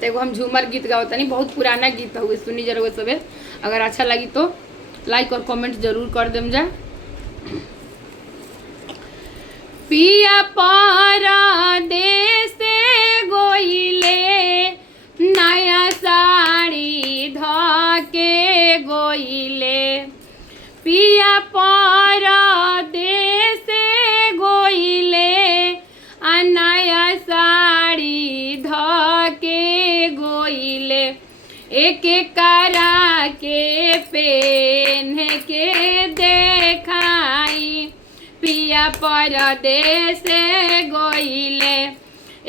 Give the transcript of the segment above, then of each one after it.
तो एगो हम झूमर गीत गाओ तनी, बहुत पुराना गीत हुए, सुनी जरूर सबे। अगर अच्छा लगी तो लाइक और कमेंट जरूर कर देम जा। पिया परदेस गोइले, नया साड़ी धके गोइले। पिया परदेस गोइले, नया साड़ी धके गोइले। एक करा के पेन के देखाई, पिया परदेस गोइले।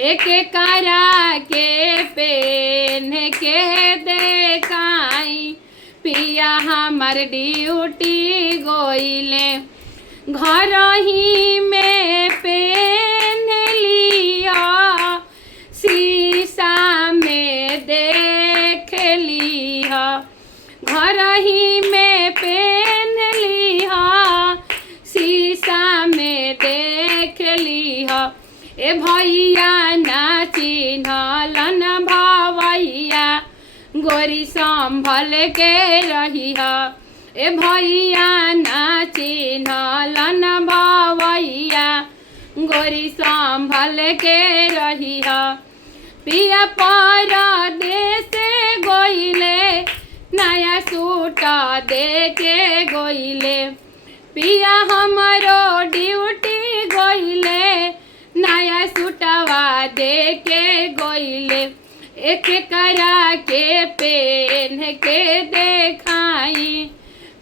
एक करा के पेन के देखाई, पिया हमर ड्यूटी गोइले। घर ही में पेन लिया, शीशा में देख लिया। घर ही में पेन लिया, शीशा में देख लिया। ए भैया ना चिन्हलन भवैया, गोरी संभल के रहिया। ए भैया ना चिन्हलन भवैया, गोरी संभल के रहिया। पिया परदेस गोइले, नया सूट दे के गोइले। पिया हमरो ड्यूटी गोइले, नया सूटवा दे के गोइले। एक करा के पेन के देखाई,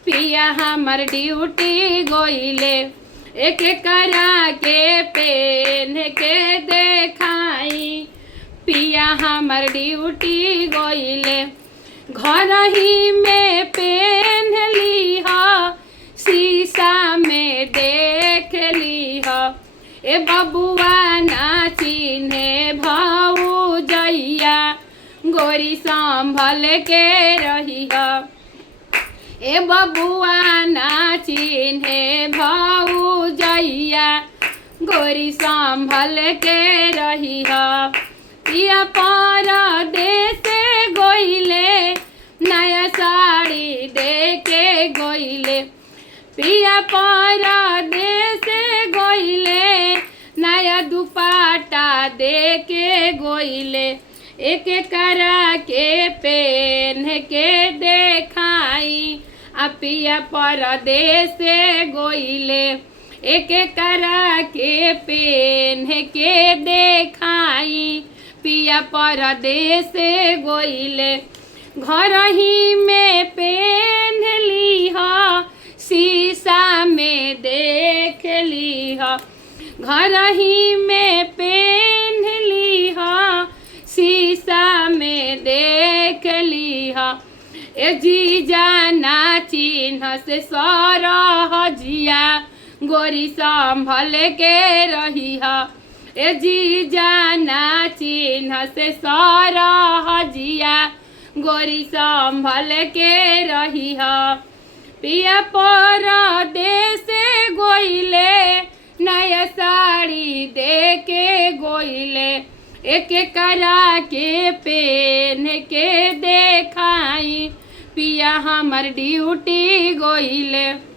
पिया हमर ड्यूटी गोइले। एक करा के पेन के देखाई, पिया हमर ड्यूटी गोइले। घर ही में पेन लिहा, शीशा में देख लिहा। ए बबुआ ना चिन्हे भौजैया, गोरी संभल के रहिया। ए बबुआ ना चिन्हे भौजैया, गोरी संभल के रहिया। पिया परदेस गोइले, नया साड़ी दे के गोइले। पिया परदेस गोइले, नया दुपट्टा दे के गोइले। एक करा के पेन के देखाई, आ पिया परदेस गोइले। एक करा के पेन के देखाई, पिया परदेस गोइले। घर ही में पेन लिहा, शीशा में देख लिहा। घर ही में पेन लिहा, शीशा में देख लिहा। ए जीजा ना चिन्ह से सरहजिया, गोरी संभल के रहिया। ए जीजा ना चिन्ह से सरहजिया, गोरी संभल के रहिया। पिया परदेस गोइले, नया साड़ी दे के गोइले। एक करा के पेन के देखाई, पिया हमर ड्यूटी गोइले।